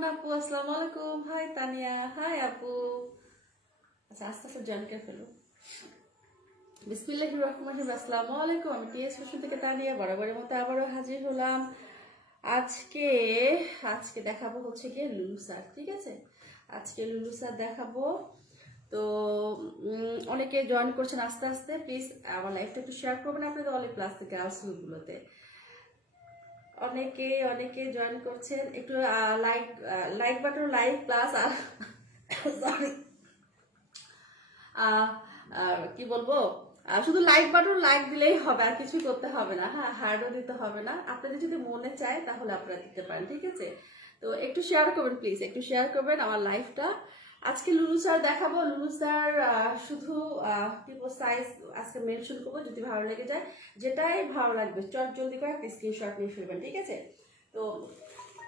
কেমন আপু? আসসালামু আলাইকুম। হাই তানিয়া, হাই আপু। আচ্ছা, আস্তে আস্তে জয়েন করে ফেলো। বিসমিল্লাহির রহমানির রহিম। আসসালামু আলাইকুম। আমি টিএস ফ্যাশন থেকে তানিয়া বরাবরের মতো আবারও হাজির হলাম। আজকে আজকে দেখাবো হচ্ছে গিয়ে লুলু স্যার, ঠিক আছে? আজকে লুলু স্যার দেখাবো। তো অনেকে জয়েন করছেন আস্তে আস্তে। প্লিজ আমার লাইফটা একটু শেয়ার করবেন আপনাদের অলি প্লাস গার্লস গ্রুপগুলোতে। অনেকে অনেকে জয়েন করছেন, একটু like like button like plus আর সরি কি বলবো, শুধু লাইক বাটন লাইক দিলেই হবে, আর কিছু করতে হবে না। হ্যাঁ, হার্ডও দিতে হবে না। আপনাদের যদি মনে চায় তাহলে আপনারা দিতে পারেন, ঠিক আছে? তো একটু শেয়ার করবেন প্লিজ, একটু শেয়ার করবেন আমার লাইফটা। আজকে লুলু স্যার দেখাবো। লুলু স্যার শুধু কি সাইজ আজকে মেনশন করবো, যদি ভালো লেগে যায়, যেটাই ভালো লাগবে চট জলদি করে একটা স্ক্রিনশট নিয়ে ফেলবেন, ঠিক আছে? তো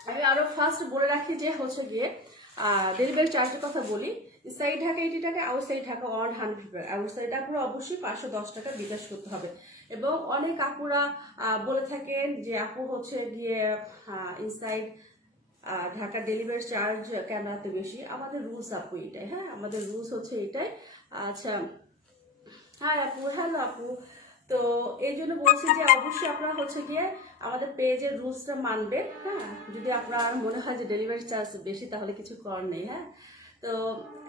আমি আরো ফার্স্ট বলে রাখি যে হচ্ছে গিয়ে ডেলিভারি চার্জের কথা বলি। সাইড ঢাকা 80 টাকা, আউটসাইড ঢাকা 100 টাকা। আউটসাইড আপুরা অবশ্যই 510 টাকা বিকাশ করতে হবে। এবং অনেক আপুরা বলে থাকেন যে আপু হচ্ছে গিয়ে ইনসাইড ঢাকা ডেলিভারি চার্জ কেন এত বেশি? আমাদের রুলস আপু এটাই। হ্যাঁ, আমাদের রুলস হচ্ছে এটাই। আচ্ছা, হ্যাঁ আপু, হ্যালো আপু। তো এই জন্য বলছি যে অবশ্যই আপনারা হচ্ছে গিয়ে আমাদের পেজের রুলসটা মানবে। হ্যাঁ, যদি আপনার মনে হয় যে ডেলিভারি চার্জ বেশি তাহলে কিছু করার নেই। হ্যাঁ, তো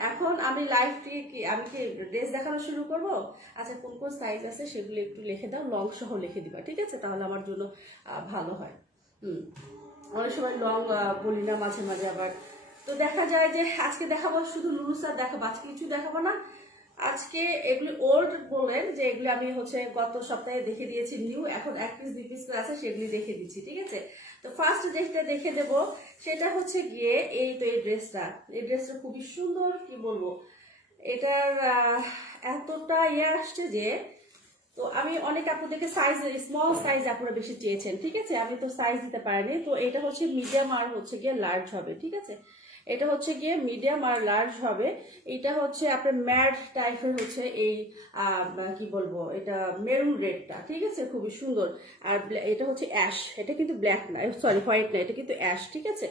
এখন আমি লাইভটি আমি কি ড্রেস দেখানো শুরু করব? আচ্ছা, কোন কোন সাইজ আছে সেগুলো একটু লিখে দাও, লং সহ লিখে দিবা, ঠিক আছে? তাহলে আমার জন্য ভালো হয়। অনেক সময় লং বলি না মাঝে মাঝে আবার। তো দেখা যায় যে আজকে দেখাবো শুধু লুলু স্যার দেখাবো, আজকে কিছু দেখাবো না। আজকে এগুলি ওল্ড বলেন যে এগুলি আমি হচ্ছে গত সপ্তাহে দেখে দিয়েছি নিউ, এখন 1 পিস 2 পিস করে আছে সেগুলি দেখে দিচ্ছি, ঠিক আছে? তো ফার্স্ট যেটা দেখে দেব সেটা হচ্ছে গিয়ে এই ড্রেসটা। এই ড্রেসটা খুবই সুন্দর, কি বলবো, এটার এতটা আসছে যে, তো আমি অনেক আপুদেরকে সাইজ স্মল সাইজ আপুরা বেশি চেয়েছেন, ঠিক আছে? আমি তো সাইজ দিতে পারিনি। তো এটা হচ্ছে মিডিয়াম আর হচ্ছে গিয়ে লার্জ হবে, ঠিক আছে? এটা হচ্ছে গিয়ে মিডিয়াম আর লার্জ হবে। এটা হচ্ছে আপনার ম্যাট টাইপের হচ্ছে এই কি বলবো, এটা মেরুন রেডটা, ঠিক আছে? খুবই সুন্দর। আর এটা হচ্ছে অ্যাশ, এটা কিন্তু ব্ল্যাক না, সরি হোয়াইট না, এটা কিন্তু অ্যাশ, ঠিক আছে?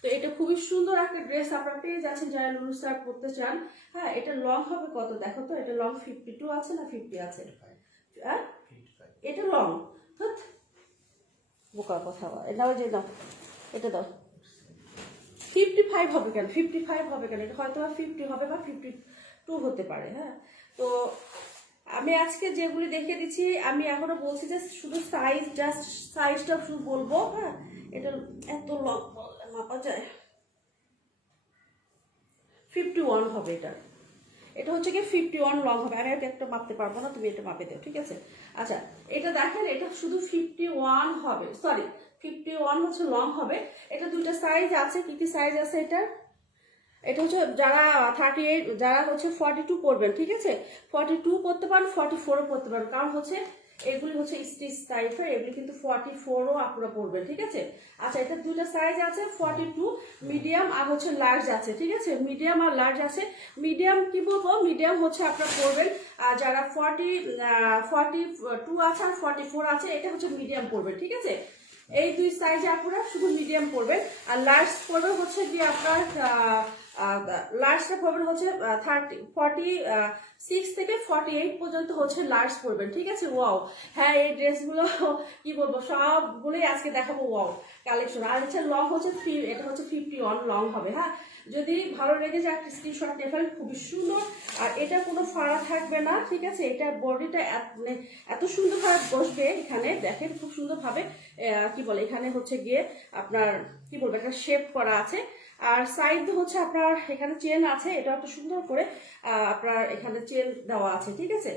তো এটা খুবই সুন্দর একটা ড্রেস আপনারা পেয়ে যাচ্ছেন যারা লুলু স্টার পড়তে চান। হ্যাঁ, এটা লং হবে কত দেখো তো, এটা লং 52 আছে না 50 আছে? এটা লং, বোকা কথা দাও, যে দাও, এটা দাও। 55 হবে কেন? 55 হবে কেন? এটা হয়তো 50 হবে বা 52 হতে পারে। হ্যাঁ, তো আমি আজকে যেগুলি দেখে দিচ্ছি, আমি এখনো বলছি যে শুধু সাইজ, জাস্ট সাইজটা শুধু বলবো। হ্যাঁ, এটা এত লং মাপা যায়? 51 হবে এটা। এটা হচ্ছে কি 51 লং হবে। আমি একটা মাপতে পারবো না, তুমি এটা মাপে দাও, ঠিক আছে? আচ্ছা, এটা দেখেন, এটা শুধু 51 হবে, সরি 51 হচ্ছে লং হবে। এটা দুইটা সাইজ আছে। কি কি সাইজ আছে এটা? এটা হচ্ছে যারা 38, যারা হচ্ছে 42 পড়বেন, ঠিক আছে? 42 পড়তে পারেন, 44ও পড়তে পারেন, কারণ হচ্ছে এগুলি হচ্ছে স্টিচ টাইপের, এগুলি কিন্তু 44ও আপনারা পড়বেন, ঠিক আছে? আচ্ছা, এটা দুইটা সাইজ আছে, 42 মিডিয়াম আর হচ্ছে লার্জ আছে, ঠিক আছে? মিডিয়াম আর লার্জ আছে। মিডিয়াম কি বলবো, মিডিয়াম হচ্ছে আপনারা পড়বেন যারা 42 আছে আর 44 আছে, এটা হচ্ছে মিডিয়াম পড়বেন, ঠিক আছে? এই দুই সাইজে আপনারা শুধু মিডিয়াম পড়বেন। আর লার্জ পড়বে হচ্ছে গিয়ে আপনার লার্জটা পড়বেন হচ্ছে 46 থেকে 48 পর্যন্ত হচ্ছে লার্জ পড়বেন, ঠিক আছে? ওয়াও, হ্যাঁ, এই ড্রেসগুলো কি বলবো, সবগুলোই আজকে দেখাবো ওয়াও কালেকশন। আর হচ্ছে লং হচ্ছে এটা হচ্ছে 51 লং হবে। হ্যাঁ, যদি ভালো লেগে যায় একটা স্ক্রিনশট নিয়ে ফেলেন, খুবই সুন্দর। আর এটা কোনো ফাড়া থাকবে না, ঠিক আছে? এটা বডিটা এত সুন্দরভাবে বসবে, এখানে দেখেন খুব সুন্দরভাবে কি বলে, এখানে হচ্ছে গিয়ে আপনার কি বলবো, একটা শেপ করা আছে। আর সাইড হচ্ছে আপনার এখানে চেন আছে, এটা একটা সুন্দর করে আপনার এখানে চেন দেওয়া আছে, ঠিক আছে?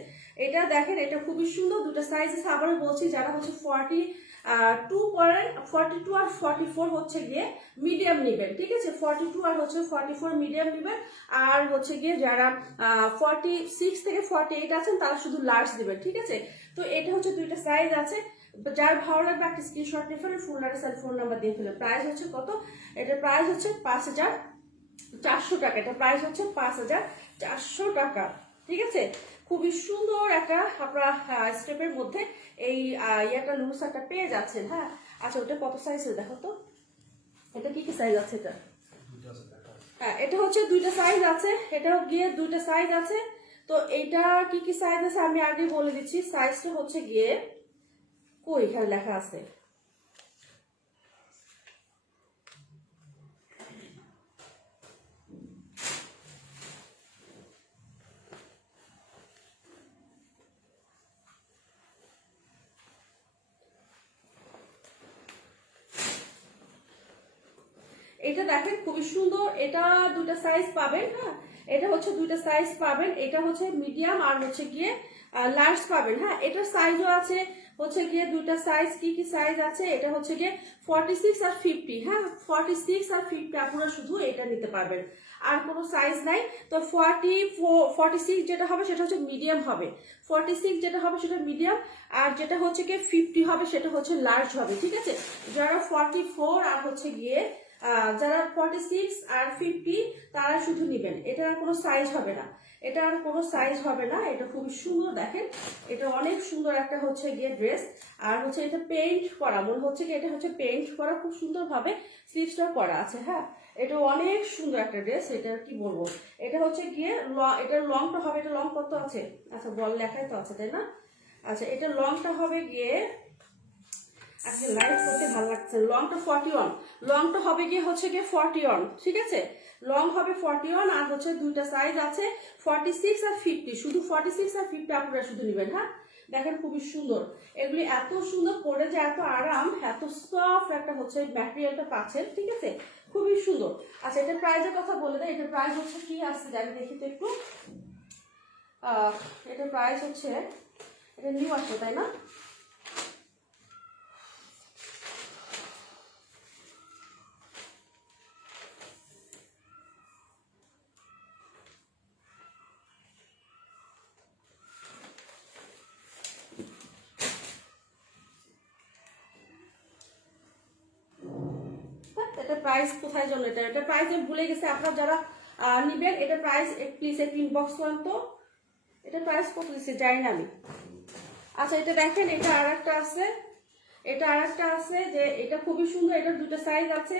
এটা দেখেন, এটা খুবই সুন্দর। দুটো সাইজ আছে, আবারও বলছি, যারা হচ্ছে 42 পরেন, 42 আর 44 হচ্ছে গিয়ে মিডিয়াম নেবেন, ঠিক আছে? 42 আর হচ্ছে 44 মিডিয়াম নেবেন। আর হচ্ছে গিয়ে যারা 46 থেকে 48 আছেন তারা শুধু লার্জ নেবেন, ঠিক আছে? তো এটা হচ্ছে দুইটা সাইজ আছে। যার ভালো লাগবে একটা স্ক্রিনশট নিয়ে ফেলে, ফোন নাম্বার ফোন নাম্বার দিয়ে ফেলে। প্রাইস হচ্ছে কত? এটার প্রাইস হচ্ছে 5400 টাকা। এটা প্রাইস হচ্ছে 5400 টাকা, ঠিক আছে? খুবই সুন্দর একটা আপনারা স্টেপের মধ্যে এই ইয়াটা লুসারটা পেয়ে যাচ্ছেন। হ্যাঁ, আচ্ছা, ওটা কত সাইজ দেখো তো, এটা কি কি সাইজ আছে? এটা হ্যাঁ, এটা হচ্ছে দুইটা সাইজ আছে, এটাও গিয়ে দুইটা সাইজ আছে। তো এইটা কি কি সাইজ আছে আমি আগে বলে দিচ্ছি। সাইজটা হচ্ছে গিয়ে কই এখানে লেখা আছে, এটা দেখেন খুবই সুন্দর। এটা দুটো সাইজ পাবেন। হ্যাঁ, এটা হচ্ছে দুইটা সাইজ পাবেন, এটা হচ্ছে মিডিয়াম আর হচ্ছে গিয়ে লার্জ পাবেন। হ্যাঁ, এটার সাইজও আছে হচ্ছে গিয়ে দুইটা সাইজ। কি কি সাইজ আছে, এটা হচ্ছে গিয়ে 46 আর 50। হ্যাঁ, 46 আর 50 আপনারা শুধু এটা নিতে পারবেন, আর কোনো সাইজ নাই। তো 46 যেটা হবে সেটা হচ্ছে মিডিয়াম হবে, 46 যেটা হবে সেটা মিডিয়াম, আর যেটা হচ্ছে গিয়ে 50 হবে সেটা হচ্ছে লার্জ হবে। ঠিক আছে, যারা 44 আর হচ্ছে গিয়ে যারা 46 আর 50 তারা শুধু নেবেন, এটা আর কোনো সাইজ হবে না, এটা আর কোনো সাইজ হবে না। এটা খুবই সুন্দর, দেখেন এটা অনেক সুন্দর একটা হচ্ছে গিয়ে ড্রেস। আর হচ্ছে এটা পেইন্ট করা, মনে হচ্ছে কি এটা হচ্ছে পেইন্ট করা, খুব সুন্দরভাবে স্লিভসটা করা আছে। হ্যাঁ, এটা অনেক সুন্দর একটা ড্রেস। এটা কি বলবো, এটা হচ্ছে গিয়ে এটার লংটা হবে, এটা লং কত আছে, আচ্ছা বল লেখাই তো আছে তাই না। আচ্ছা, এটা লংটা হবে গিয়ে, আচ্ছা লাইট করতে ভালো লাগছে, লংটা 41, লংটা হবে গিয়ে হচ্ছে গিয়ে 41। ঠিক আছে, লং হবে 41 আর হচ্ছে দুইটা সাইজ আছে 46 আর 50। শুধু 46 আর 50 আপনারা শুধু নেবেন। হ্যাঁ, দেখেন খুবই সুন্দর, এগুলি এত সুন্দর পরে যে এত আরাম, এত সফট একটা হচ্ছে ম্যাটেরিয়ালটা পাচ্ছেন। ঠিক আছে, খুবই সুন্দর। আচ্ছা, এটার প্রাইসের কথা বলে দেয়, এটার প্রাইস হচ্ছে কি আসছে আমি দেখি তো একটু। এটার প্রাইস হচ্ছে, এটা নিউ আসছে তাই না, এটা প্রাইস কোথায় জন্য, এটা প্রাইস আমি ভুলে গেছি। আপনারা যারা নিবেন এটা প্রাইস প্লিজ একটু ইনবক্স করেন তো, এটা প্রাইস কত দিচ্ছে জানি না আমি। আচ্ছা, এটা দেখেন, এটা আর একটা আছে, এটা আর একটা আছে যে এটা খুবই সুন্দর। এটার দুটো সাইজ আছে,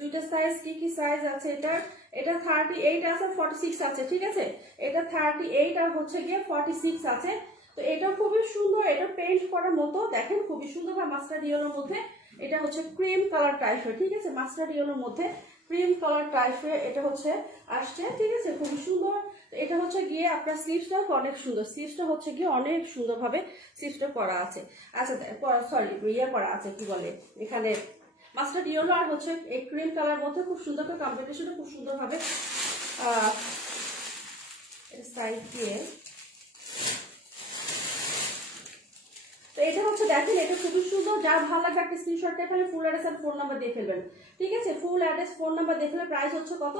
দুইটা সাইজ কি কি সাইজ আছে এটার, এটা 38 আছে 46 আছে। ঠিক আছে, এটা 38 আর হচ্ছে গিয়ে 46 আছে। তো এটা খুবই সুন্দর, এটা পেইন্ট করার মতো, দেখেন খুবই সুন্দর ভাবে মাস্টার্ড ইয়েলোর মধ্যে, এটা হচ্ছে ক্রিম কালার টাইপের। ঠিক আছে, মাস্টার্ড ইয়েলোর মধ্যে ক্রিম কালার টাইপের এটা হচ্ছে আসছে। ঠিক আছে, খুবই সুন্দর। এটা হচ্ছে গিয়ে আপনার স্লিভসটা অনেক সুন্দর, স্লিভসটা হচ্ছে গিয়ে অনেক সুন্দরভাবে স্লিভসটা করা আছে। আচ্ছা সরি ইয়ে করা আছে, কি বলে এখানে মাস্টার্ড ইয়েলো আর হচ্ছে এই ক্রিম কালার মধ্যে খুব সুন্দর করে কম্বিনেশনটা খুব সুন্দরভাবে সাইড দিয়ে। তো এটা হচ্ছে দেখেন, এটা খুবই সুন্দর, যার ভালো লাগবে একটা স্ক্রিনশট দিয়ে ফেলে ফুল অ্যাড্রেস আর ফোন নাম্বার দিয়ে ফেলবেন। ঠিক আছে, ফুল অ্যাড্রেস ফোন নাম্বার দিয়ে ফেলে। প্রাইস হচ্ছে কত,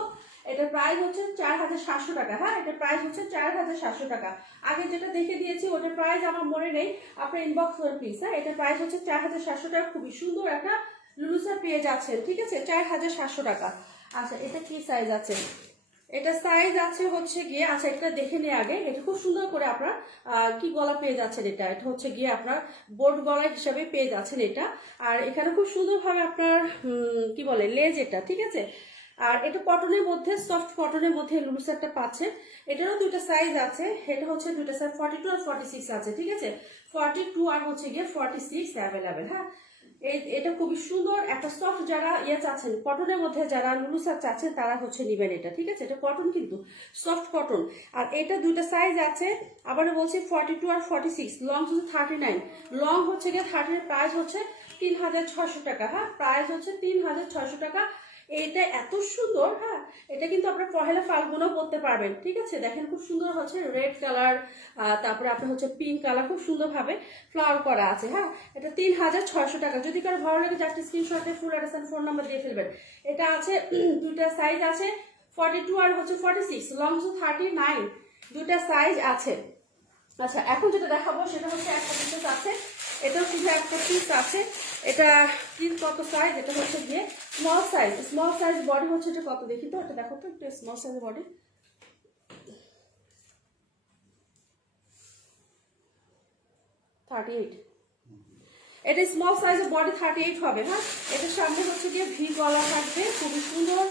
এটার প্রাইস হচ্ছে 4700 টাকা। হ্যাঁ, এটার প্রাইস হচ্ছে 4700 টাকা। আগে যেটা দেখে দিয়েছি ওটার প্রাইস আমার মনে নেই, আপনার ইনবক্স করেন প্লিজ। হ্যাঁ, এটার প্রাইস হচ্ছে 4700 টাকা। খুবই সুন্দর একটা লুলুসা পেয়ে যাচ্ছেন। ঠিক আছে, 4700 টাকা। আচ্ছা, এটা কি সাইজ আছে, এটা সাইজ আছে হচ্ছে গিয়ে, আচ্ছা এটা দেখে নিয়ে আগে, এটা খুব সুন্দর করে আপনার কি গলা পেয়ে যাচ্ছেন, এটা এটা হচ্ছে গিয়ে আপনার বোর্ড গলা হিসাবে পেয়ে যাচ্ছেন এটা। আর এখানে খুব সুন্দরভাবে আপনার কি বলে লেজ এটা। ঠিক আছে, আর এটা কটনের মধ্যে, সফট কটনের মধ্যে লুলুসারটা পাচ্ছেন। এটারও দুইটা সাইজ আছে, এটা হচ্ছে দুইটা সাইজ 42 আর 46 আছে। ঠিক আছে, 42 আর হচ্ছে গিয়ে 46 অ্যাভেলেবেল। হ্যাঁ, এটা খুবই সুন্দর একটা সফট, যারা ইয়ে চাচ্ছেন কটনের মধ্যে, যারা লুলুসার চাচ্ছেন তারা হচ্ছে নিবেন এটা। ঠিক আছে, এটা কটন কিন্তু সফট কটন। আর এটা দুইটা সাইজ আছে, আবার বলছি 42 আর 46, লং হচ্ছে 39, লং হচ্ছে গিয়ে 30, প্রাইস হচ্ছে 3600 টাকা। হ্যাঁ, প্রাইস হচ্ছে 3600 টাকা। এটা এত সুন্দর। হ্যাঁ, এটা কিন্তু আপনার পহেলা ফাল্গুনও পরতে পারবেন। ঠিক আছে, দেখেন খুব সুন্দর হচ্ছে রেড কালার, তারপরে আপনার হচ্ছে পিঙ্ক কালার, খুব সুন্দরভাবে ফ্লাওয়ার করা আছে। হ্যাঁ, এটা 3600 টাকা। যদি কারো ভালো লাগে চারটে স্ক্রিনশটে ফুল অ্যাড্রেস আর ফোন নাম্বার দিয়ে ফেলবেন। এটা আছে দুইটা সাইজ আছে 42 আর হচ্ছে 46, লং হচ্ছে 39, দুইটা সাইজ আছে। আচ্ছা, এখন যেটা দেখাবো সেটা হচ্ছে একটা পিস আছে, এটাও শুধু একটা পিস আছে। এটা প্রিন্ট কত সাইজ, এটা হচ্ছে গিয়ে small size, small size body হচ্ছে এটা কত দেখি তো, এটা দেখো তো একটু, স্মল সাইজ বডি 38, এটা স্মল সাইজের বডি 38 হবে। হ্যাঁ, এটার সামনে হচ্ছে গিয়ে ভি গলা থাকবে, খুবই সুন্দর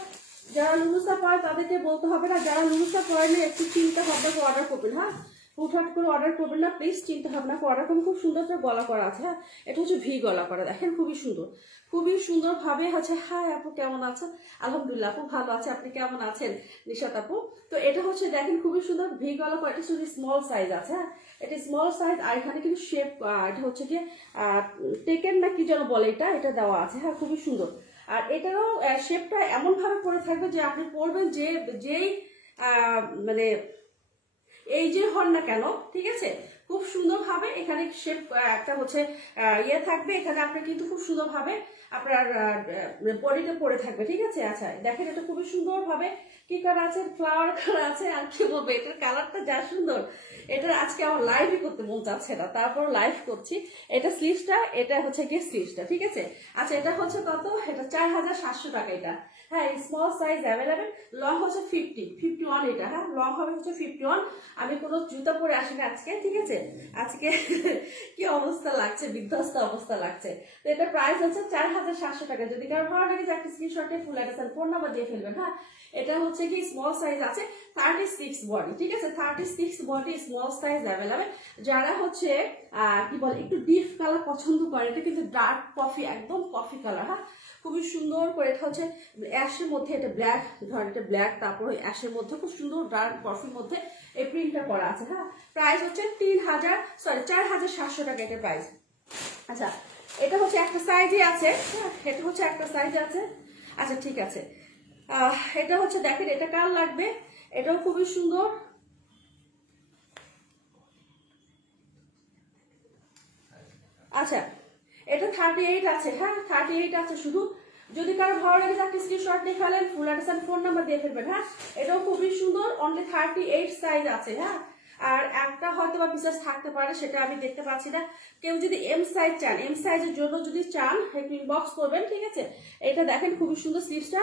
যারা লুলুসা পরে তাদেরকে বলতে হবে না, যারা লুলুসা পরে না একটু চিন্তা ভাবনা করে অর্ডার করবেন। হ্যাঁ, হুটহাট করে অর্ডার করবেন না প্লিজ, চিন্তা ভাবনা করে অর্ডার করবেন। খুব সুন্দর করে গলা করা আছে। হ্যাঁ, এটা হচ্ছে ভি গলা করা, দেখেন খুবই সুন্দর, খুবই সুন্দর ভাবে হচ্ছে। হাই আপু কেমন আছেন? আলহামদুলিল্লাহ আপু ভালো আছে, আপনি কেমন আছেন নিশাত আপু? তো এটা হচ্ছে দেখেন খুবই সুন্দর ভি গলা করা, এটা শুধু স্মল সাইজ আছে। হ্যাঁ, এটা স্মল সাইজ, আর এখানে কিন্তু শেপ, এটা হচ্ছে কি টেকেন না কি যেন বলে, এটা দেওয়া আছে। হ্যাঁ, খুবই সুন্দর। আর এটারও শেপটা এমন ভাবে পরে থাকবে যে আপনি পরবেন যেই মানে এই যে হন না কেন, ঠিক আছে, খুব সুন্দরভাবে এখানে শেপ একটা হচ্ছে ইয়ে থাকবে, এখানে আপনি কিন্তু খুব সুন্দরভাবে আপনার বডিতে পরে থাকবে, ঠিক আছে। আচ্ছা দেখেন এটা খুবই সুন্দরভাবে কি করা আছে, ফ্লাওয়ার করা আছে। আর কি বলবো, এটার কালারটা যা সুন্দর, এটা আজকে আমার লাইভই করতে মন চাচ্ছে না, তারপর লাইভ করছি। এটা স্লিভসটা, এটা হচ্ছে গিয়ে স্লিভসটা, ঠিক আছে। আচ্ছা এটা হচ্ছে কত, এটা 4700 টাকা এটা। হ্যাঁ, স্মল সাইজ অ্যাভেলেবেল, লং হচ্ছে 51 এটা। হ্যাঁ, লং হবে হচ্ছে 51। আমি কোনো জুতা পরে আসি না আজকে, ঠিক আছে। আজকে কি অবস্থা লাগছে, বিধ্বস্ত অবস্থা লাগছে। তো এটা প্রাইস হচ্ছে 4700 টাকা। যদি কারো ভালো লাগে যে একটা স্ক্রিনশটে ফুল অ্যাড্রেস আর ফোন নাম্বার দিয়ে ফেলবেন। হ্যাঁ, এটা হচ্ছে কি স্মল সাইজ আছে, 36 বডি, ঠিক আছে। 36 বডি স্মল সাইজ অ্যাভেলেবেল। যারা হচ্ছে কি বলে একটু ডিপ কালার পছন্দ করে, এটা কিন্তু ডার্ক কফি, একদম কফি কালার। হ্যাঁ, খুবই সুন্দর করে, এটা হচ্ছে অ্যাশের মধ্যে, এটা ব্ল্যাক, ধরেন এটা ব্ল্যাক, তারপর অ্যাশের মধ্যে খুব সুন্দর ডার্ক কফির মধ্যে এই প্রিন্টটা করা আছে। হ্যাঁ, প্রাইস হচ্ছে 4700 টাকা এটা প্রাইস। আচ্ছা এটা হচ্ছে একটা সাইজে আছে। হ্যাঁ, এটা হচ্ছে একটা সাইজ আছে। আচ্ছা ঠিক আছে, এটা হচ্ছে দেখেন, এটা কার লাগবে, এটাও খুবই সুন্দর। আচ্ছা এটা 38 আছে। হ্যাঁ, 38 আছে শুধু। যদি কারো ভালো লাগে আপনি স্ক্রিনশট নিয়ে ফেলেন, ফুল অ্যাড্রেস আর ফোন নাম্বার দিয়ে ফেলবেন। হ্যাঁ, এটাও খুবই সুন্দর, অনলি 38 সাইজ আছে। হ্যাঁ, আর একটা হয়তো বা পিসেস থাকতে পারে, সেটা আমি দেখতে পাচ্ছি না। কেউ যদি এম সাইজ চান, এম সাইজের জন্য যদি চান একটু ইনবক্স করবেন, ঠিক আছে। এটা দেখেন খুবই সুন্দর স্লিভসটা।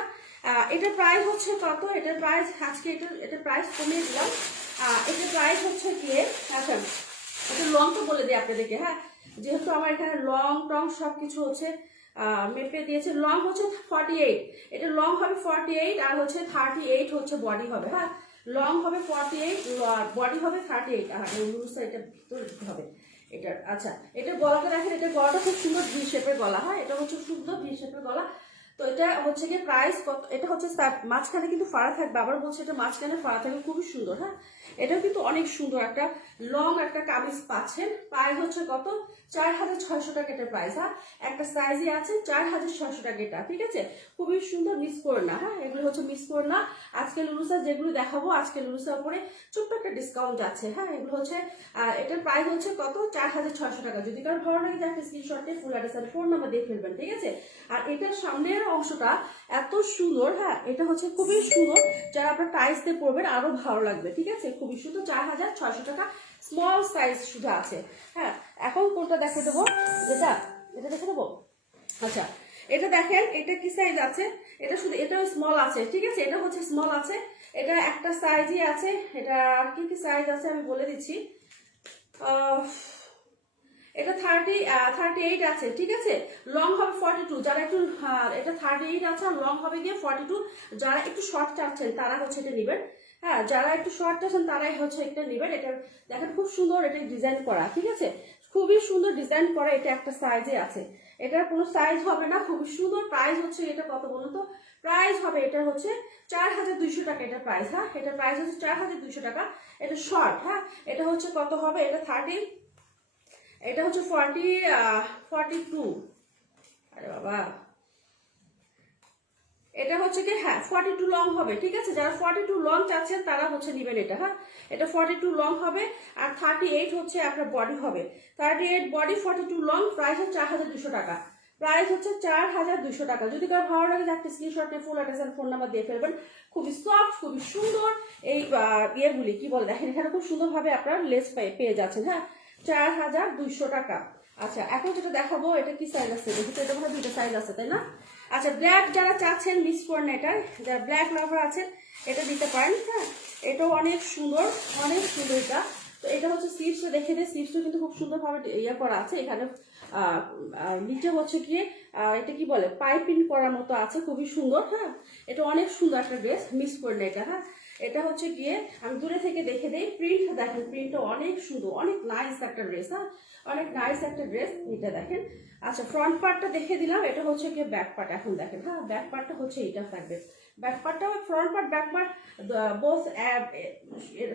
এটার প্রাইস হচ্ছে কত, এটার প্রাইস আজকে এটার প্রাইস কমিয়ে দিলাম। এটার প্রাইস হচ্ছে গিয়ে, আচ্ছা এটা লং তো বলে দিই আপনাদেরকে। হ্যাঁ, যেহেতু আমার এখানে লং টং সবকিছু হচ্ছে মেপে দিয়েছে। লং হচ্ছে 48, এটা লং হবে 48, আর হচ্ছে 38 হচ্ছে বডি হবে। হ্যাঁ, লং হবে 48, বডি হবে 38। আর এটা ভিতরে হবে এটার। আচ্ছা এটা গলাটা দেখেন, এটা গলাটা খুব সুন্দর ভি শেপের গলা। হয় এটা হচ্ছে সুন্দর ভি শেপের গলা। তো এটা হচ্ছে গিয়ে প্রাইস কত, এটা হচ্ছে মাঝখানে কিন্তু ফাড়া থাকবে, আবার বলছে এটা মাঝখানে ফাড়া থাকবে, খুবই সুন্দর। হ্যাঁ, এটাও কিন্তু অনেক সুন্দর একটা লং একটা কামিজ পাচ্ছেন। প্রাইস হচ্ছে কত, 4600 টাকা এটার প্রাইস। হ্যাঁ, একটা সাইজে আছে 4600 টাকা এটা, ঠিক আছে। খুবই সুন্দর, মিস করে না। হ্যাঁ, এগুলো হচ্ছে মিস করে না। আজকে লুলুসা যেগুলো দেখাবো, আজকে লুলুসার উপরে ছোট্ট একটা ডিসকাউন্ট আছে। হ্যাঁ, এগুলো হচ্ছে এটার প্রাইস হচ্ছে কত, 4600 টাকা। যদি কারো ভালো লাগে একটা স্ক্রিনশটে ফুল অ্যাড্রেস আর ফোন নাম্বার দিয়ে ফেলবেন, ঠিক আছে। আর এটার সামনের অংশটা এত সুন্দর। হ্যাঁ, এটা হচ্ছে খুবই সুন্দর, যারা আপনার টাইস দিয়ে পরবেন আরো ভালো লাগবে, ঠিক আছে। খুবই সুন্দর, 4600 টাকা স্মল সাইজ শুধু আছে। হ্যাঁ, এখন কোনটা দেখে দেবো, এটা দেখে দেবো। আচ্ছা এটা দেখেন, এটা কি সাইজ আছে, এটা শুধু এটাও স্মল আছে, ঠিক আছে। এটা হচ্ছে স্মল আছে, এটা একটা সাইজই আছে। এটা কি কি সাইজ আছে আমি বলে দিচ্ছি। এটা 38 আছে, ঠিক আছে। লং হবে 42, যারা একটু এটা 38 আছে, আর লং হবে গিয়ে 42। যারা একটু শর্ট চাচ্ছেন তারা হচ্ছে এটা নেবেন। হ্যাঁ, যারা একটু শর্ট চাচ্ছেন তারাই হচ্ছে এটা নেবেন। এটা দেখেন খুব সুন্দর, এটা ডিজাইন করা, ঠিক আছে। খুবই সুন্দর ডিজাইন করা, এটা একটা সাইজে আছে। এটার কোনো সাইজ হবে না, খুবই সুন্দর। প্রাইস হচ্ছে এটা কত বলুন তো, প্রাইস হবে এটা হচ্ছে 4200 টাকা এটা প্রাইস। হ্যাঁ, এটার প্রাইস হচ্ছে 4200 টাকা। এটা শর্ট। হ্যাঁ, এটা হচ্ছে কত হবে, এটা 30, এটা হচ্ছে 42। আরে বাবা, এটা হচ্ছে কি, হ্যাঁ 42 লং হবে, ঠিক আছে। যারা 42 লং চাচ্ছেন তারা হচ্ছে নেবেন এটা। হ্যাঁ, এটা 42 লং হবে, আর 38 হচ্ছে আপনার বডি হবে। 38 বডি, 42 লং। প্রাইস হচ্ছে 4200 টাকা। প্রাইস হচ্ছে 4200 টাকা। যদি কারো ভালো লাগে একটা স্ক্রিনশট নিয়ে ফুল অ্যাড্রেস আর ফোন নাম্বার দিয়ে ফেলবেন। খুবই সফট, খুবই সুন্দর এই ইয়েগুলি, কি বলে দেখেন, এখানে খুব সুন্দরভাবে আপনারা লেস পেয়ে যাচ্ছেন। হ্যাঁ, 4200 টাকা। আচ্ছা এখন যেটা দেখাবো, এটা কি সাইজ আছে দেখি তো, এটা মনে হয় দুইটা সাইজ আছে, তাই না? আচ্ছা ব্ল্যাক যারা চাচ্ছেন, মিস করেন এটা, যারা ব্ল্যাক লাভার আছেন এটা দিতে পারেন। হ্যাঁ, এটাও অনেক সুন্দর, অনেক সুন্দর এটা। তো এটা হচ্ছে স্লিভসটা দেখে দিয়ে, স্লিভসটা কিন্তু খুব সুন্দরভাবে ইয়ে করা আছে এখানে। নিচে হচ্ছে গিয়ে এটা কি বলে পাইপিং করার মতো আছে, খুবই সুন্দর। হ্যাঁ, এটা অনেক সুন্দর একটা ড্রেস, মিস করলে এটা। হ্যাঁ, এটা হচ্ছে গিয়ে আমি দূরে থেকে দেখে দিই, প্রিন্ট দেখেন, প্রিন্টটা অনেক সুন্দর, অনেক নাইস একটা ড্রেস। হ্যাঁ, অনেক নাইস একটা ড্রেস, এটা দেখেন। আচ্ছা, ফ্রন্ট পার্টটা দেখে দিলাম, এটা হচ্ছে গিয়ে ব্যাক পার্ট। এখন দেখেন, হ্যাঁ, ব্যাক পার্টটা হচ্ছে এইটা থাকবে। ব্যাক পার্টটা front part back part both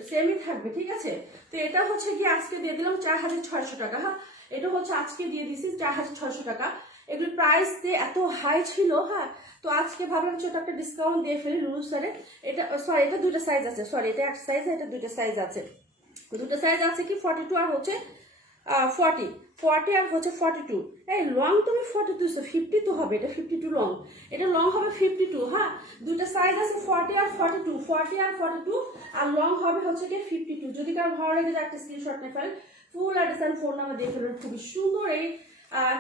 সেমই থাকবে, ঠিক আছে। তো এটা হচ্ছে গিয়ে আজকে দিয়ে দিলাম 4600 টাকা। হ্যাঁ, এটা হচ্ছে আজকে দিয়ে দিছি 4600 টাকা। এগুলো প্রাইস দিয়ে এত হাই ছিল। হ্যাঁ, তো আজকে ভাবলাম ছোট একটা ডিসকাউন্ট দিয়ে ফেলি লুলু স্যারে। এটা সরি, এটা দুটো সাইজ আছে, সরি এটা এক সাইজ, এটা দুটো সাইজ আছে। দুটো সাইজ আছে কি 42 আর হচ্ছে 40 আর হচ্ছে 42। এই লং তুমি 42, 50 তো হবে, এটা 52 লং, এটা লং হবে 52। হ্যাঁ, দুটো সাইজ আছে 40 আর 42, 40 আর 42, আর লং হবে হচ্ছে কি 52। যদি কারো ভালো লাগে একটা স্ক্রিনশট নিয়ে ফেলেন, full address and phone number দিয়ে ফেলবেন। খুবই সুন্দর এই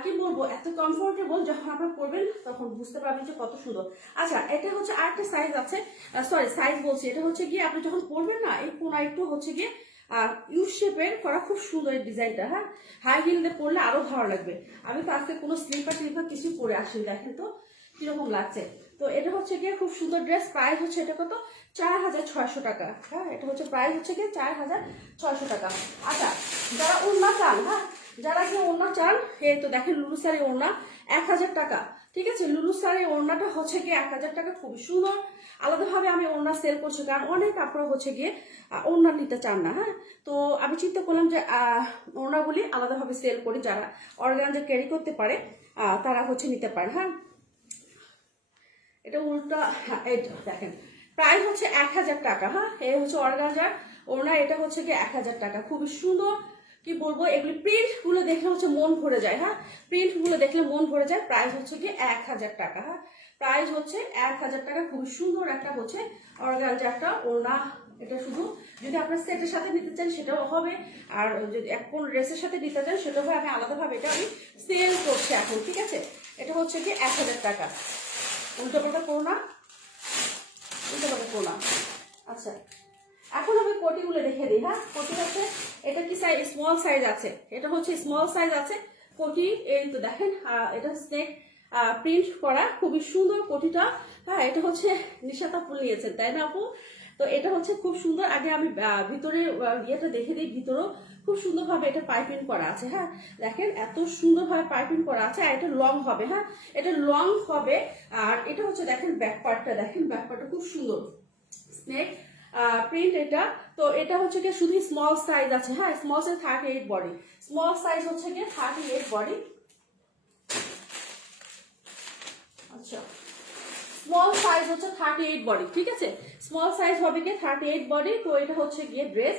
কি বলবো, এত কমফোর্টেবল, যখন আপনারা পরবেন তখন বুঝতে পারবেন যে কত সুন্দর। আচ্ছা, এটা হচ্ছে আরেকটা সাইজ আছে, সরি সাইজ বলছি, এটা হচ্ছে গিয়ে আপনি যখন পরবেন না, এই কোনা একটু হচ্ছে গিয়ে ইউ শেপের করা, খুব সুন্দর এই ডিজাইনটা। হ্যাঁ, হাই হিল দিয়ে পরলে আরো ভালো লাগবে। আমি তো আজকে কোনো স্লিপার টিপার কিছু পরে আসিনি, দেখেন তো কিরকম লাগছে। তো এটা হচ্ছে গিয়ে খুব সুন্দর ড্রেস, প্রাইস হচ্ছে এটা কত 4600 টাকা। হ্যাঁ, এটা হচ্ছে প্রাইস হচ্ছে গিয়ে 4600 টাকা। আচ্ছা, যারা ওড়না চান, হ্যাঁ, যারা কি ওড়না চান, এই তো দেখেন লুলু শাড়ি ওড়না 1000 টাকা, ঠিক আছে। লুলু শাড়ি ওড়নাটা হচ্ছে গিয়ে 1000 টাকা, খুবই সুন্দর। আলাদাভাবে আমি ওড়না সেল করছি, কারণ অনেক আপনারা হচ্ছে গিয়ে ওড়না নিতে চান না। হ্যাঁ, তো আমি চিন্তা করলাম যে ওড়নাগুলি আলাদাভাবে সেল করি, যারা অর্গানজা ক্যারি করতে পারে তারা হচ্ছে নিতে পারে। হ্যাঁ, এটা উল্টা, এটা দেখেন প্রাইস হচ্ছে 1000 টাকা। হ্যাঁ, এই হচ্ছে অর্গানজার ওড়না, এটা হচ্ছে কি 1000 টাকা, খুবই সুন্দর। কি বলবো, এগুলি প্রিন্ট গুলো দেখলে হচ্ছে মন ভরে যায়। হ্যাঁ, প্রিন্ট গুলো দেখলে মন ভরে যায়। প্রাইস হচ্ছে কি 1000 টাকা। হ্যাঁ, প্রাইস হচ্ছে 1000 টাকা, খুবই সুন্দর একটা হচ্ছে অর্গানজা একটা ওড়না। এটা শুধু যদি আপনার সেটের সাথে নিতে চান সেটাও হবে, আর যদি কোন ড্রেসের সাথে নিতে চান সেটাও হবে। আমি আলাদাভাবে এটা আমি সেল করছি এখন, ঠিক আছে। এটা হচ্ছে কি 1000 টাকা। উল্টো পাল্টা করো না, উল্টো পাল্টা করো না। আচ্ছা, এখন আমি কোটিগুলো দেখে দিই। হ্যাঁ, কোটি হচ্ছে এটা কি সাইজ, স্মল সাইজ আছে, এটা হচ্ছে স্মল সাইজ আছে কোটি। এই তো দেখেন, এটা স্নেক প্রিন্ট করা, খুবই সুন্দর কোটিটা। হ্যাঁ, এটা হচ্ছে নিশাতা ফুল নিয়েছেন তাই না আপু? তো এটা হচ্ছে খুব সুন্দর। আগে আমি ভিতরে ইয়েটা দেখে দিই, ভিতরেও খুব সুন্দরভাবে এটা পাইপিং করা আছে। হ্যাঁ, দেখেন এত সুন্দরভাবে পাইপিং করা আছে, আর এটা লং হবে। হ্যাঁ, এটা লং হবে। আর এটা হচ্ছে দেখেন ব্যাক পার্টটা, দেখেন ব্যাক পার্টটা খুব সুন্দর স্নেক প্রিন্ট এটা। তো এটা হচ্ছে কি শুধু স্মল সাইজ আছে। হ্যাঁ, small size 38 body, small size হচ্ছে কি 38 বডি। আচ্ছা, স্মল সাইজ হচ্ছে 38 বডি, ঠিক আছে। স্মল সাইজ হবে কি 38 বডি। তো এটা হচ্ছে গিয়ে ড্রেস,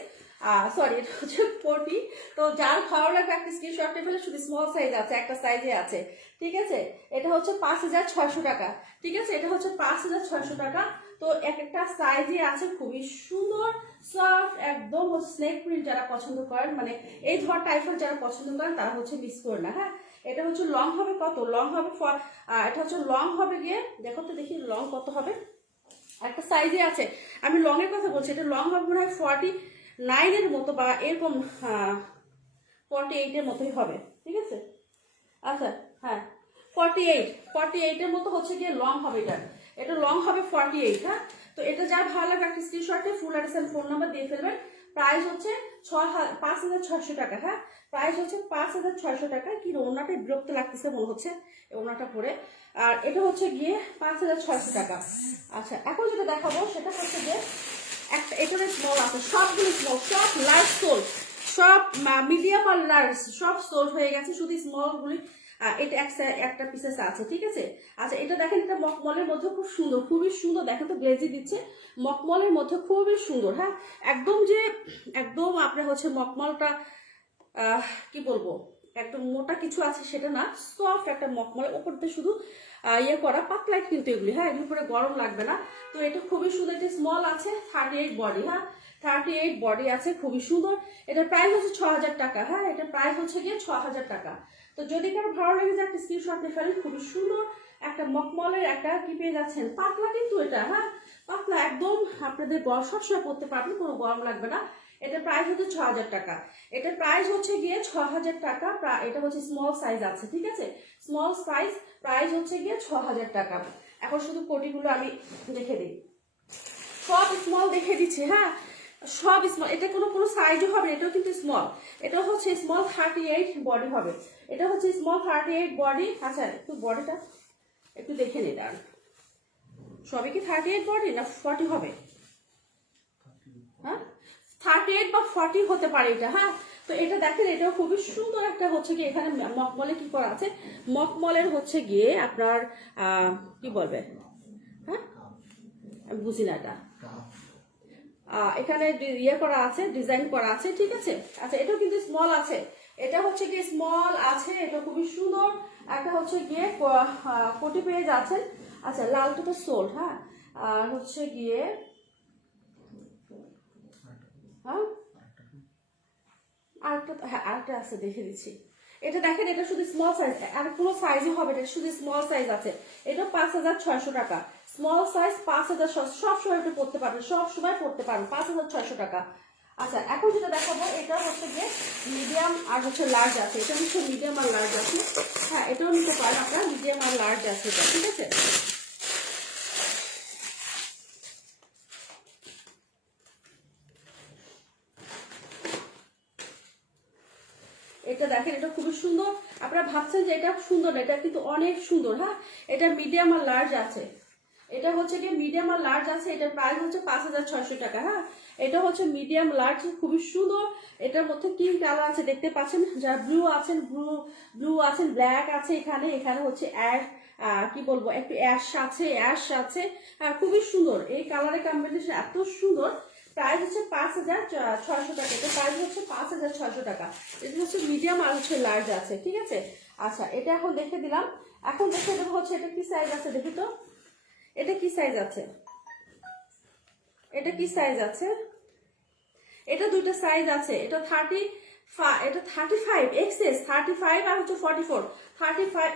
সরি এটা হচ্ছে কোটি। তো যার ভালো লাগবে একটা স্ক্রিনশট নিয়ে ফেলে, শুধু স্মল সাইজ আছে, একটা সাইজে আছে, ঠিক আছে। এটা হচ্ছে 5600 টাকা, ঠিক আছে। এটা হচ্ছে 5600 টাকা। তো এক একটা সাইজে আছে, খুবই সুন্দর সফট একদম হচ্ছে স্নেক প্রিন্ট। যারা পছন্দ করেন, মানে এই ধর টাইপের যারা পছন্দ করেন তারা হচ্ছে মিস করে না। হ্যাঁ, এটা হচ্ছে লং হবে কত, লং হবে এটা হচ্ছে লং হবে গিয়ে, দেখো তো দেখি লং কত হবে। একটা সাইজে আছে, আমি লং এর কথা বলছি, এটা লং হবে মনে হয় 49 এর মতো বা এরকম, 48 এর মতোই হবে, ঠিক আছে। আচ্ছা, হ্যাঁ 48 এর মতো হচ্ছে গিয়ে লং হবে। এটা লং হবে 48। হ্যাঁ, তো এটা যার ভালো লাগে একটা স্ক্রিনশটে full address and phone number দিয়ে ফেলবেন। প্রাইস হচ্ছে 5600 টাকা। হ্যাঁ, প্রাইস হচ্ছে 5600 টাকা। কি ওড়নাটা বিরক্ত লাগতেছে মনে হচ্ছে ওড়নাটা পরে। আর এটা হচ্ছে গিয়ে 5600 টাকা। আচ্ছা, এখন যেটা দেখাবো সেটা হচ্ছে যে একটা এখানে স্মল আছে, সবগুলো স্মল, সব লার্জ সোল, সব মিডিয়াম আর লার্জ সব সোল্ড হয়ে গেছে, শুধু স্মল গুলি এটা একটা পিসেস আছে, ঠিক আছে। আচ্ছা, এটা দেখেন, এটা মকমলের মধ্যে খুব সুন্দর, খুবই সুন্দর। দেখেন তো গ্লেজি দিচ্ছে, মকমলের মধ্যে খুবই সুন্দর। হ্যাঁ, একদম যে একদম আপনার হচ্ছে মকমলটা কি বলবো, একদম মোটা কিছু আছে সেটা না, সফট একটা মকমলের ওপর দিয়ে শুধু ইয়ে করা, পাতলাই কিন্তু এগুলি। হ্যাঁ, এগুলি পরে গরম লাগবে না। তো এটা খুবই সুন্দর, এটা স্মল আছে, 38 বডি। হ্যাঁ, 38 বডি আছে, খুবই সুন্দর। এটার প্রাইস হচ্ছে 6000 টাকা। হ্যাঁ, এটার প্রাইস হচ্ছে গিয়ে 6000 টাকা। তো যদি কারো ভালো লেগে যায় একটা স্ক্রিনশট নিয়ে ফেলেন, খুবই সুন্দর একটা মকমলের একটা কি পেয়ে যাচ্ছেন, পাতলা কিন্তু এটা। হ্যাঁ, পাতলা একদম, আপনাদের সবসময় পরতে পারবেন, কোনো গরম লাগবে না। এটার প্রাইস হচ্ছে 6000 টাকা। এটার প্রাইস হচ্ছে গিয়ে 6000 টাকা। এটা হচ্ছে স্মল সাইজ আছে, ঠিক আছে, স্মল সাইজ, প্রাইস হচ্ছে গিয়ে 6000 টাকা। এখন শুধু কোটিগুলো আমি দেখে দিই, সব স্মল দেখে দিচ্ছি, হ্যাঁ সব স্মল। এটা কোনো সাইজও হবে, এটাও কিন্তু স্মল। এটা হচ্ছে স্মল 38 বডি হবে, এটা হচ্ছে স্মল 38 বডি। আচ্ছা একটু বডিটা একটু দেখে নিই, দাঁড়ান, সবই কি 38 বডি না 40 হবে? হ্যাঁ 38 বা 40 হতে পারে এটা। হ্যাঁ তো এটা দেখেন, এটাও খুবই সুন্দর একটা হচ্ছে গিয়ে এখানে মকমলে কি করা আছে, মকমলের হচ্ছে গিয়ে আপনার কি বলবে, হ্যাঁ আমি বুঝি না এটা, এখানে ইয়ে করা আছে, ডিজাইন করা আছে, ঠিক আছে। আচ্ছা এটাও কিন্তু স্মল আছে, এটা হচ্ছে গিয়ে স্মল আছে, এটা খুবই সুন্দর একটা হচ্ছে গিয়ে কোটি পেয়ে যাচ্ছেন। আচ্ছা লালটা তো সোল, হ্যাঁ আর হচ্ছে গিয়ে হ্যাঁ আরেকটা আছে দেখে দিচ্ছি। এটা দেখেন, এটা শুধু স্মল সাইজ, আর কোনো সাইজই হবে, এটা শুধু স্মল সাইজ আছে। এটা 5600 টাকা, স্মল সাইজ 5000, সব সময় এটা পড়তে পারবেন, সব সময় পড়তে পারবেন, 5600 টাকা। আচ্ছা এখন যেটা দেখাবো, এটা হচ্ছে গিয়ে মিডিয়াম আর হচ্ছে লার্জ আছে, এটা হচ্ছে মিডিয়াম আর লার্জ আছে। হ্যাঁ এটাও নিতে পারেন আপনারা, মিডিয়াম আর লার্জ আছে এটা, ঠিক আছে। এটা দেখেন, এটা খুবই সুন্দর। আপনারা ভাবছেন যে এটা সুন্দর না, এটা কিন্তু অনেক সুন্দর। হ্যাঁ এটা মিডিয়াম আর লার্জ আছে, এটা হচ্ছে কি মিডিয়াম আর লার্জ আছে, এটার প্রাইস হচ্ছে 5600 টাকা। হ্যাঁ এটা হচ্ছে মিডিয়াম লার্জ, খুবই সুন্দর। এটার মধ্যে কি কালার আছে দেখতে পাচ্ছেন, যারা ব্লু আছেন, ব্লু আছেন, ব্ল্যাক আছে, এখানে হচ্ছে অ্যাশ, কি বলবো, একটু অ্যাশ আছে, খুবই সুন্দর এই কালারের কম্বিনেশন, এত সুন্দর। প্রাইস হচ্ছে 5600 টাকা, এটা প্রাইস হচ্ছে 5600 টাকা। এটা হচ্ছে মিডিয়াম আর হচ্ছে লার্জ আছে, ঠিক আছে। আচ্ছা এটা এখন দেখে দিলাম, এখন দেখে দেবো হচ্ছে এটা কি সাইজ আছে, দেখি তো এটা কি সাইজ আছে, এটা কি সাইজ আছে, এটা দুইটা সাইজ আছে, এটা 35 এক্সেস 35 আর হচ্ছে 45।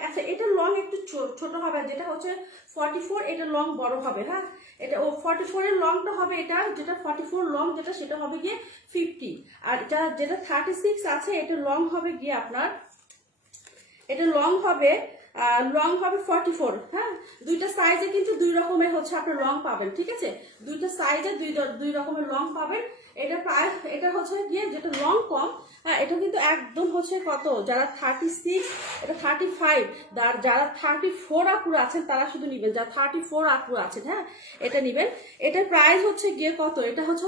আচ্ছা এটা লং একটু ছোট হবে, যেটা হচ্ছে 44 এটা লং বড় হবে। হ্যাঁ এটা 44 এর লংটা হবে, এটা যেটা 44 লং যেটা সেটা হবে গিয়ে 50, আর যেটা 36 আছে এটা লং হবে গিয়ে আপনার, এটা লং হবে 44। হ্যাঁ দুইটা সাইজে কিন্তু দুই রকমের হচ্ছে আপনার লং পাবেন, ঠিক আছে, দুইটা সাইজে দুই রকমের লং পাবেন। এটা প্রায় এটা হচ্ছে গিয়ে যেটা লং কম, হ্যাঁ এটা কিন্তু একদম হচ্ছে কত, যারা 36, এটা 35, যারা 34 আপুর আছেন তারা শুধু নিবেন, যারা 34 আপুর আছেন, হ্যাঁ এটা নিবেন। এটার প্রাইস হচ্ছে গিয়ে কত, এটা হচ্ছে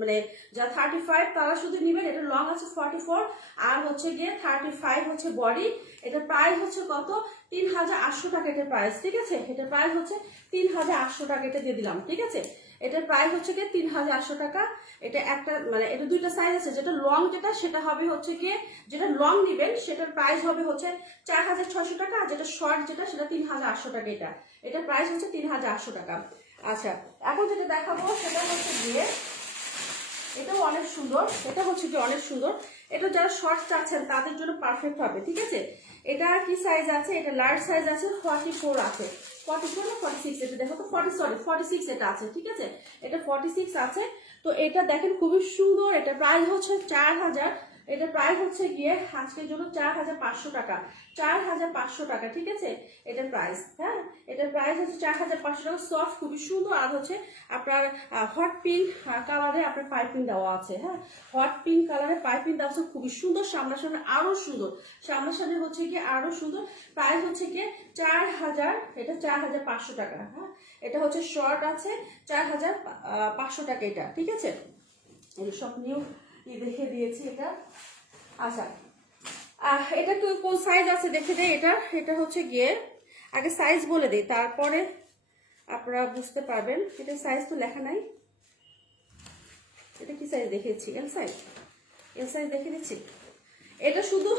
মানে যারা 35 তারা শুধু নিবেন, এটা লং আছে 44 আর হচ্ছে গিয়ে 35 হচ্ছে বডি। এটার প্রাইস হচ্ছে কত, 3800 টাকা এটার প্রাইস, ঠিক আছে। এটার প্রাইস হচ্ছে 3800 টাকা, এটা দিয়ে দিলাম, ঠিক আছে। এটার প্রাইস হচ্ছে গিয়ে 3800 টাকা। এটা একটা মানে এটা দুইটা সাইজ আছে, যেটা লং যেটা সেটা হবে হচ্ছে গিয়ে, যেটা লং নিবেন সেটার প্রাইস হবে হচ্ছে 4600 টাকা, আর যেটা শর্ট যেটা সেটা 3800 টাকা। এটার প্রাইস হচ্ছে 3800 টাকা। আচ্ছা এখন যেটা দেখাবো সেটা হচ্ছে গিয়ে, এটাও অনেক সুন্দর, এটা হচ্ছে কি অনেক সুন্দর, এটা যারা শর্ট চাচ্ছেন তাদের জন্য পারফেক্ট হবে, ঠিক আছে। এটা কি সাইজ আছে, এটা লার্জ সাইজ আছে, 44 আছে, 44 না 46, এটা দেখো তো 46 এটা আছে, ঠিক আছে, এটা 46 আছে। তো এটা দেখেন খুবই সুন্দর, এটা প্রাইস হচ্ছে 4000, এটা প্রাইস হচ্ছে গিয়ে আজকের জন্য 4500 টাকা, 4500 টাকা, ঠিক আছে এটার প্রাইস। হ্যাঁ এটার প্রাইস হচ্ছে 4500 টাকা, সফট খুবই সুন্দর। আর হচ্ছে আপনার হট পিঙ্ক কালারে আপনার পাইপিং দেওয়া আছে। হ্যাঁ হট পিঙ্ক কালারে পাইপিং দেওয়া আছে, খুবই সুন্দর, সামনাসামনি আরো সুন্দর, সামনাসামনি হচ্ছে গিয়ে আরো সুন্দর। প্রাইস হচ্ছে গিয়ে 4000, এটা 4500 টাকা। হ্যাঁ এটা হচ্ছে শর্ট আছে 4500 টাকা এটা, ঠিক আছে। এই সব নিউ দেখে দিয়েছি এটা। আচ্ছা এটা তো কোন সাইজ আছে দেখে দেয়, এটা হচ্ছে গিয়ে আগে সাইজ বলে দিই, তারপরে আপনারা বুঝতে পারবেন। এটা সাইজ তো লেখা নাই, এটা কি সাইজ দেখেছি, এল সাইজ দেখে দিচ্ছি। এটা শুধু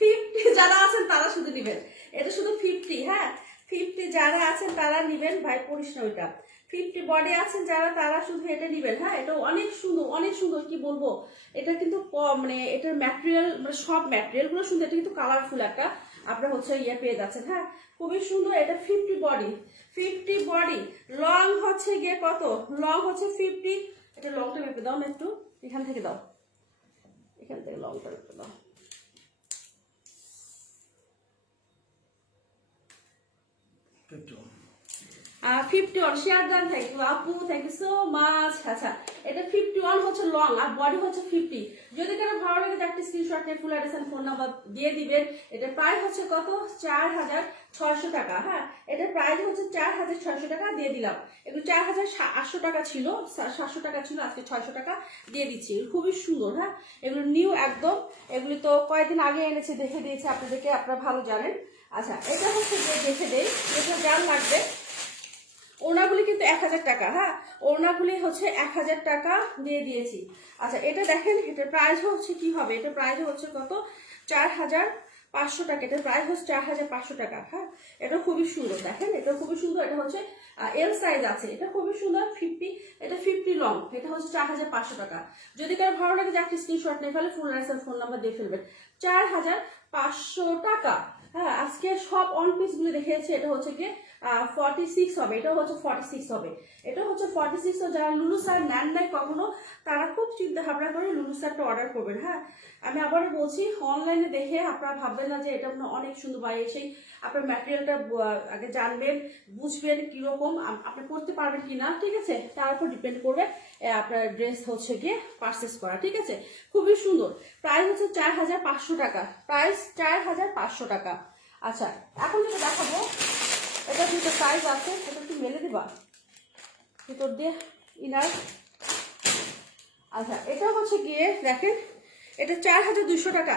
50 যারা আছেন তারা শুধু নিবেন, এটা শুধু 50। হ্যাঁ 50 যারা আছেন তারা নিবেন, ভাই পড়িস না ওইটা। 50 বডি আছেন যারা তারা শুধু এটা নিবেন। হ্যাঁ এটা অনেক সুন্দর, অনেক সুন্দর, কি বলবো, এটা কিন্তু মানে এটার ম্যাটেরিয়াল মানে সব ম্যাটেরিয়াল গুলো সুন্দর, এটা কিন্তু কালারফুল একটা আপনারা হচ্ছে ইয়ে পেয়ে যাচ্ছেন। হ্যাঁ খুবই সুন্দর, এটা 50 বডি, লং হচ্ছে গিয়ে কত, লং হচ্ছে 50, এটা লংটা মেপে দাও না একটু, এখান থেকে দাও, এখান থেকে লংটা দাও। 51 শেয়ার ডান, থ্যাংক ইউ আপু, থ্যাংক ইউ সো মাচ। আচ্ছা এটা 51 হচ্ছে লং আর বডি হচ্ছে 50। যদি কারো ভালো লাগে একটা স্ক্রিনশট নিয়ে full address and phone number দিয়ে দিবেন। এটা প্রাইস হচ্ছে কত, 4600 টাকা। হ্যাঁ এটার প্রাইস হচ্ছে 4600 টাকা দিয়ে দিলাম। এগুলো 4800 টাকা ছিল, 700 টাকা ছিল, আজকে 600 টাকা দিয়ে দিচ্ছি। খুবই সুন্দর। হ্যাঁ এগুলো নিউ একদম, এগুলি তো কয়েকদিন আগে এনেছে, দেখে দিয়েছে আপনাদেরকে, আপনারা ভালো জানেন। আচ্ছা এটা হচ্ছে যে দেখে দেই, এটা যার লাগবে। ওড়নাগুলি কিন্তু 1000 টাকা। হ্যাঁ ওড়নাগুলি হচ্ছে 1000 টাকা দিয়ে দিয়েছি। আচ্ছা এটা দেখেন, এটার প্রাইস হচ্ছে কি হবে, এটার প্রাইস হচ্ছে কত, 4500 টাকা। এটার প্রাইস হচ্ছে 4500 টাকা। হ্যাঁ এটা খুবই সুন্দর, দেখেন এটা খুবই সুন্দর। এটা হচ্ছে এল সাইজ আছে, এটা খুবই সুন্দর, 50, এটা 50 লং, এটা হচ্ছে 4500 টাকা। যদি কারো ভালো লাগে যে একটা স্ক্রিনশট নিয়ে ফেলে, ফুল অ্যাড্রেস ফোন নাম্বার দিয়ে ফেলবেন। 4500 টাকা। হ্যাঁ আজকে সব অন পিস গুলো দেখিয়েছি। এটা হচ্ছে কি 46 হবে, এটা হচ্ছে 46 হবে, এটা হচ্ছে 46। যারা লুলু স্যার নেন নাই কখনো, তারা খুব চিন্তা ভাবনা করে লুলু স্যারটা অর্ডার করবেন। হ্যাঁ আমি আবারও বলছি, অনলাইনে দেখে আপনারা ভাববেন না যে এটা অনেক সুন্দর, বা এসেই আপনার ম্যাটেরিয়ালটা আগে জানবেন, বুঝবেন কিরকম আপনি করতে পারবেন কিনা, ঠিক আছে, তার উপর ডিপেন্ড করবে আপনার ড্রেস হচ্ছে গিয়ে পারচেস করা। ঠিক আছে খুবই সুন্দর। প্রাইস হচ্ছে 4500 টাকা, প্রাইস 4500 টাকা। আচ্ছা এখন যেটা দেখাবো, এটা দুটো সাইজ আছে, এটা একটু মেলে দিবা ভিতর দিয়ে ইনার। আচ্ছা এটা হচ্ছে গিয়ে দেখেন, এটা 4200 টাকা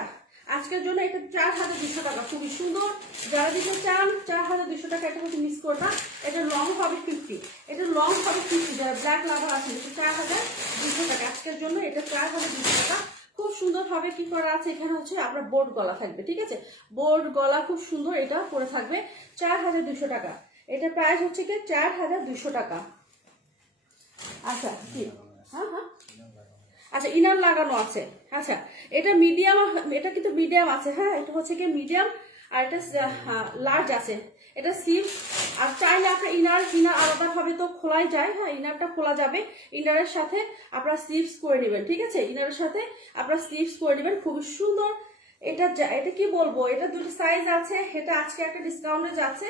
আজকের জন্য, এটা 4200 টাকা, খুবই সুন্দর। যারা দিতে চান 4200 টাকা, এটা হচ্ছে মিস করবা। এটা লং হবে 50, এটা লং হবে 50, যারা ব্ল্যাক লাভার আছে, এটা 4200 টাকা আজকের জন্য, এটা 4200 টাকা। খুব সুন্দর ভাবে কি করা আছে, এখানে হচ্ছে আপনার বোর্ড গলা থাকবে। ঠিক আছে বোর্ড গলা খুব সুন্দর, এটা পরে থাকবে 4200 টাকা। এটা প্রাইস হচ্ছে কি 4200 টাকা। আচ্ছা কি, হ্যাঁ হ্যাঁ আচ্ছা ইনার লাগানো আছে। আচ্ছা এটা মিডিয়াম, এটা কিন্তু মিডিয়াম আছে। হ্যাঁ এটা হচ্ছে কি মিডিয়াম, আর এটা লার্জ আছে, এটা সিপ। আর চাইলে আপনার ইনার আলাদা ভাবে তো খোলাই যায়। হ্যাঁ ইনারটা খোলা যাবে, ইনারের সাথে আপনারা স্লিভস করে নেবেন। ঠিক আছে ইনারের সাথে আপনারা স্লিভস করে নেবেন, খুবই সুন্দর। এটা কি বলবো, এটা দুটো সাইজ আছে। এটা আজকে একটা ডিসকাউন্টে যাচ্ছে।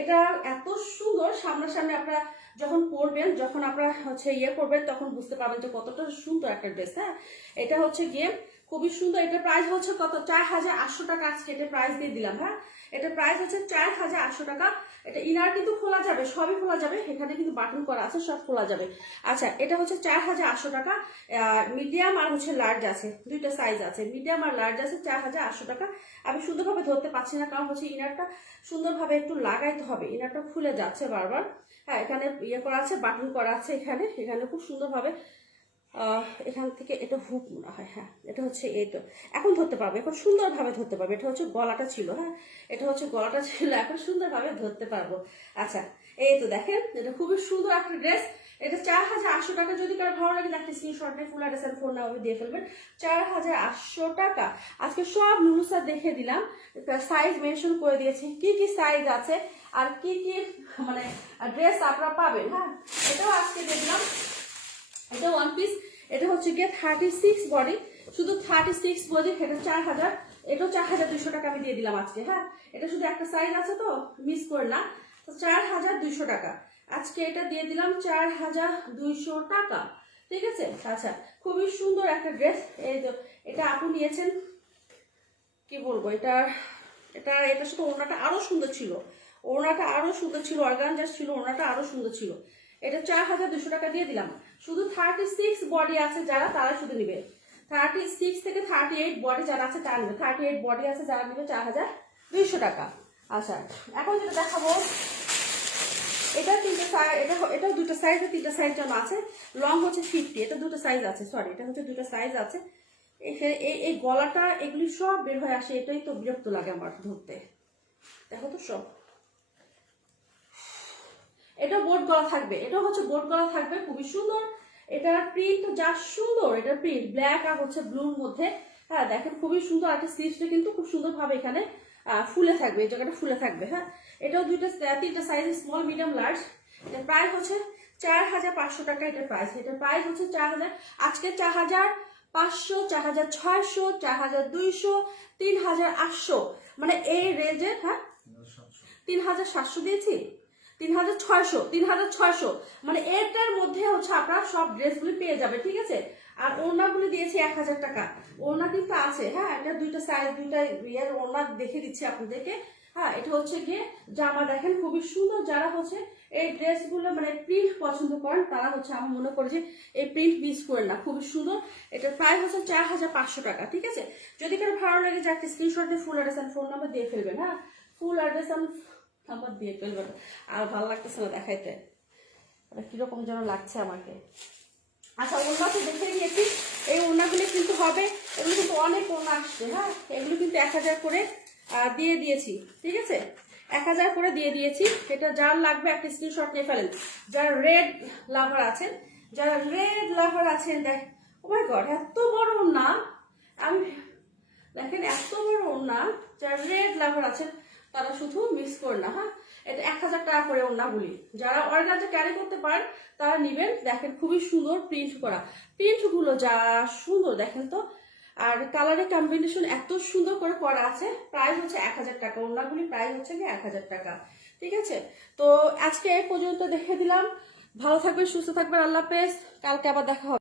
এটা এত সুন্দর, সামনাসামনি আপনারা যখন পরবেন, যখন আপনারা হচ্ছে করবেন, তখন বুঝতে পারবেন যে কতটা সুন্দর একটা ড্রেস। হ্যাঁ এটা হচ্ছে গিয়ে খুবই সুন্দর। এটা প্রাইস হচ্ছে কত, 4800 টাকা আজকে এটা প্রাইস দিয়ে দিলাম। হ্যাঁ এটা প্রাইস হচ্ছে 4800 টাকা। এটা ইনার কিন্তু খোলা যাবে, সবই খোলা যাবে, এখানে কিন্তু বাটন করা আছে, সব খোলা যাবে। আচ্ছা এটা হচ্ছে 4800 টাকা। মিডিয়াম আর হচ্ছে লার্জ আছে, দুইটা সাইজ আছে, মিডিয়াম আর লার্জ আছে, 4800 টাকা। আমি সুন্দরভাবে ধরতে পারছি না, কারণ হচ্ছে ইনারটা সুন্দরভাবে একটু লাগাইতে হবে, ইনারটা খুলে যাচ্ছে বারবার। হ্যাঁ এখানে করা আছে, বাটন করা আছে, এখানে খুব সুন্দরভাবে এখান থেকে এটা হুক মনে হয়। হ্যাঁ এটা হচ্ছে এই তো, এখন ধরতে পারবে, এখন সুন্দরভাবে ধরতে পারবে। এটা হচ্ছে গলাটা ছিল। হ্যাঁ এটা হচ্ছে গলাটা ছিল, এখন সুন্দরভাবে ধরতে পারবো। আচ্ছা এই তো দেখেন, এটা খুবই সুন্দর একটা ড্রেস। এটা 4800 টাকা। যদি কারো ভালো লাগে একটা স্ক্রিনশট নিয়ে full address and phone number দিয়ে ফেলবেন। 4800 টাকা। আজকে সব লুলু স্যার দেখে দিলাম, সাইজ মেনশন করে দিয়েছি, কি কি সাইজ আছে আর কি কি মানে ড্রেস আপনারা পাবেন। হ্যাঁ এটাও আজকে দেখলাম, এটা ওয়ান পিস, এটা হচ্ছে গিয়ে 36 বডি, শুধু 36 বডি, এটা 4000, এটাও 4200 টাকা আমি দিয়ে দিলাম আজকে। হ্যাঁ এটা শুধু একটা সাইজ আছে তো মিস করে না, 4200 টাকা আজকে এটা দিয়ে দিলাম, 4200 টাকা। ঠিক আছে আচ্ছা খুবই সুন্দর একটা ড্রেস। এই তো এটা আপু নিয়েছেন, কি বলবো, এটার সাথে ওড়নাটা আরো সুন্দর ছিল, ওড়নাটা আরো সুন্দর ছিল, অর্গানজাস ছিল, ওড়নাটা আরো সুন্দর ছিল। এটা 4200 টাকা দিয়ে দিলাম। শুধু 36 বডি আছে যারা, তারা শুধু নিবে। 36 থেকে 38 বডি যারা আছে তারা নেবে, 38 বডি আছে যারা নেবে 4200 টাকা। আচ্ছা এখন যেটা দেখাবো, এটা তিনটা সাইজ, এটাও দুটো সাইজ, তিনটা সাইজ যেন আছে। লং হচ্ছে 50, এটা দুটো সাইজ আছে, সরি এটা হচ্ছে দুটো সাইজ আছে। এই গলাটা এগুলি সব বের হয়ে আসে, এটাই তো বিরক্ত লাগে আমার ধরতে। দেখো তো সব, এটা বোর্ড গলা থাকবে, এটা হচ্ছে বোর্ড গলা থাকবে, খুবই সুন্দর। এটার প্রিন্ট যা সুন্দর, এটার প্রিন্ট ব্ল্যাক আর হচ্ছে ব্লুর মধ্যে। হ্যাঁ দেখেন খুবই সুন্দর। একটা স্লিভসটা কিন্তু খুব সুন্দর ভাবে এখানে ফুলে থাকবে, এই জায়গাটা ফুলে থাকবে। হ্যাঁ এটাও তিনটা সাইজ, স্মল, মিডিয়াম, লার্জ। এটার প্রাইস হচ্ছে 4500 টাকা এটার প্রাইস। এটার প্রাইস হচ্ছে 4000, আজকে 4500, 4600, 4200, 3800, মানে এই রেঞ্জে। হ্যাঁ 3700 দিয়েছি, 3600, 3600, মানে এটার মধ্যে হচ্ছে আপনারা সব ড্রেসগুলি পেয়ে যাবে, ঠিক আছে। আর ওড়নাগুলি দিয়েছি 1000 টাকা, ওড়না কিন্তু আছে। হ্যাঁ, এটা দুইটা সাইজ, দুইটা ইয়ের ওড়না দেখে দিচ্ছি আপনাদেরকে। হ্যাঁ, এটা হচ্ছে গিয়ে জামা, দেখেন খুবই সুন্দর। যারা হচ্ছে এই ড্রেসগুলো মানে প্রিন্ট পছন্দ করেন তারা হচ্ছে আমি মনে করি যে এই প্রিন্ট মিস করেন না, খুবই সুন্দর। এটার প্রাইস হচ্ছে 4500 টাকা, ঠিক আছে। যদি কারো ভালো লাগে যে একটা স্ক্রিনশট দিয়ে full address and phone number দিয়ে ফেলবেন। হ্যাঁ, ফুল অ্যাড্রেস এন্ড নাম্বার দিয়ে ফেলবেন। আর ভালো লাগতেছে না দেখাইতে, কিরকম যেন লাগছে আমাকে। আচ্ছা, ওড়নাতে দেখে নিয়েছি, এই ওড়নাগুলি কিন্তু হবে, এগুলো কিন্তু অনেক ওড়না আসছে। হ্যাঁ, এগুলো কিন্তু 1000 করে দিয়ে দিয়েছি, ঠিক আছে, 1000 করে দিয়ে দিয়েছি। এটা যার লাগবে একটা স্ক্রিনশট নিয়ে ফেলেন। যারা রেড লাভার আছেন, যারা রেড লাভার আছেন, দেখ ও মাই গড এত বড় ওড়না, আমি দেখেন এত বড় ওড়না। যারা রেড লাভার আছেন তারা শুধু মিস করেন না। হ্যাঁ, এটা 1000 টাকা করে ওড়নাগুলি। যারা অর্গানজা ক্যারি করতে পারেন তারা নিবেন। দেখেন খুবই সুন্দর প্রিন্ট করা, প্রিন্টগুলো যা সুন্দর দেখেন তো। আর কালারের কম্বিনেশন এত সুন্দর করে করা আছে। প্রাইস হচ্ছে 1000 টাকা, ওড়নাগুলি প্রাইস হচ্ছে 1000 টাকা, ঠিক আছে। তো আজকে এই পর্যন্ত দেখে দিলাম। ভালো থাকবেন, সুস্থ থাকবেন, আল্লাহ হাফেজ। কালকে আবার দেখা হবে।